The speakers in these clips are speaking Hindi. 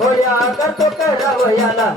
घोड्या करतो करवयाला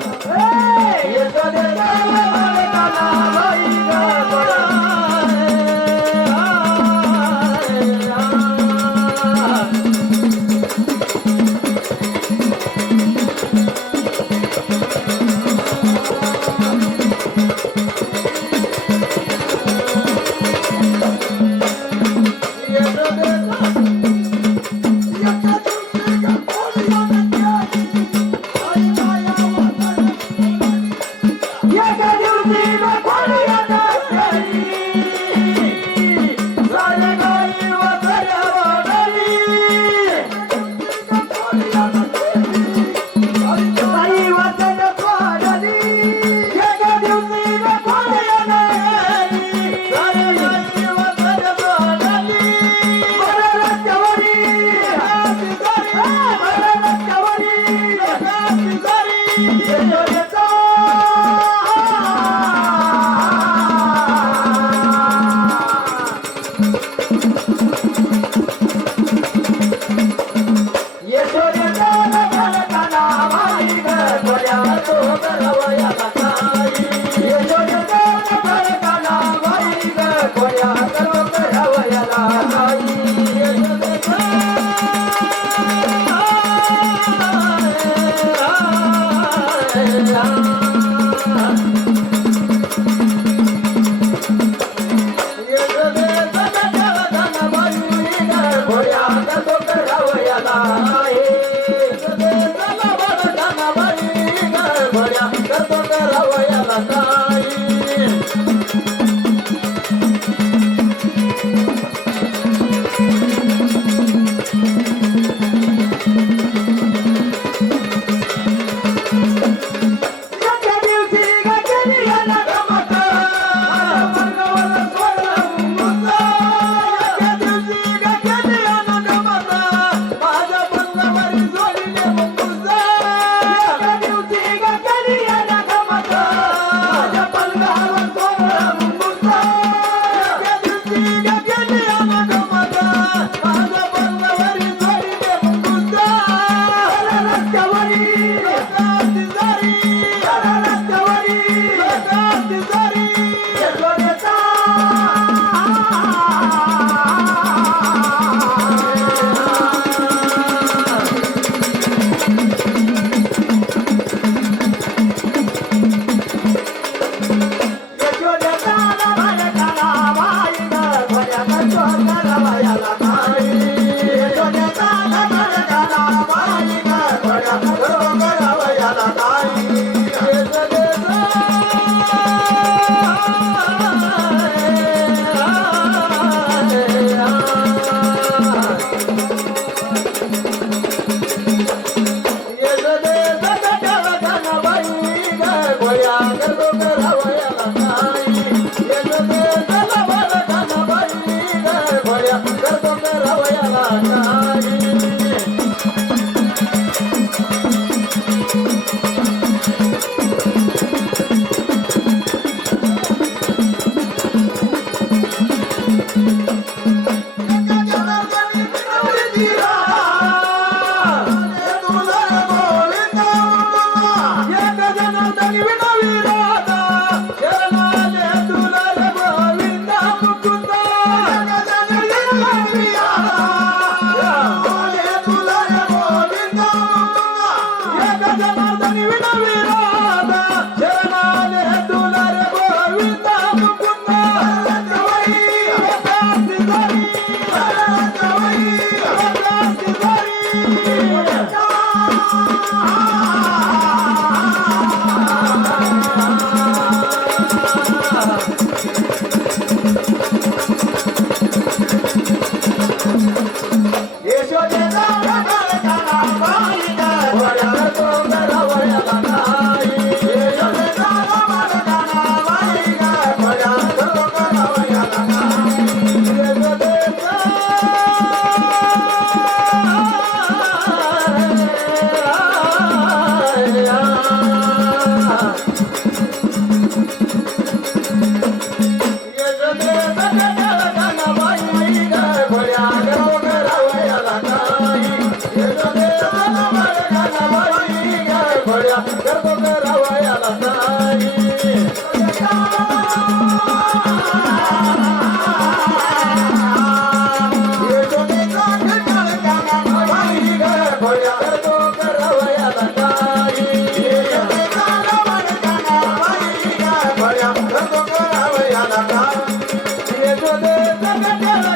Yeah.